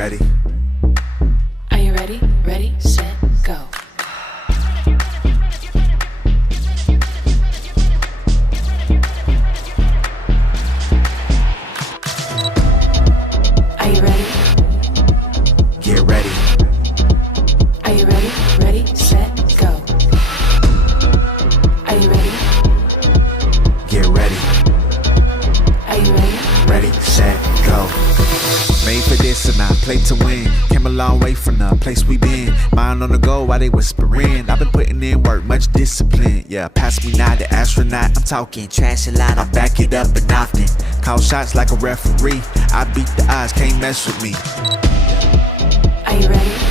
ready? Are you ready? Ready, set, go. Are you ready? Get ready. Are you ready? Ready, set, go. Are you ready? Get ready. Are you ready? Ready, set, go. Made for this and I play to win. Came a long way from the place we been. Mind on the go while they whispering. I've been putting in work, much discipline. Yeah, pass me now the astronaut. I'm talking trash a lot, I back it up and often. Call shots like a referee. I beat the odds, can't mess with me. Are you ready?